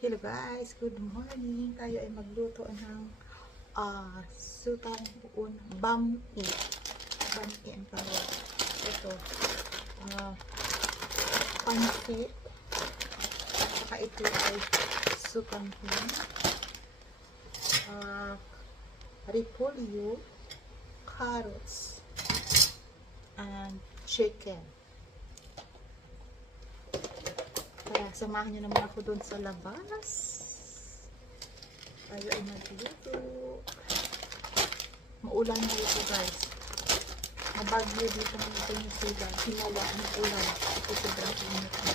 Hello guys, good morning. Tayo ay magluto ng sutang buon bami. Bami ang tawag. Ito, pansit. At saka ito ay sutang buon. Repolyo, carrots, and chicken. Kaya samahan nyo naman ako doon sa labas. Tayo ay magluto. Maulan na ito guys. Mabagyo dito ng ito yung sila. Hinawa ng ulan. Ito sobrang init na.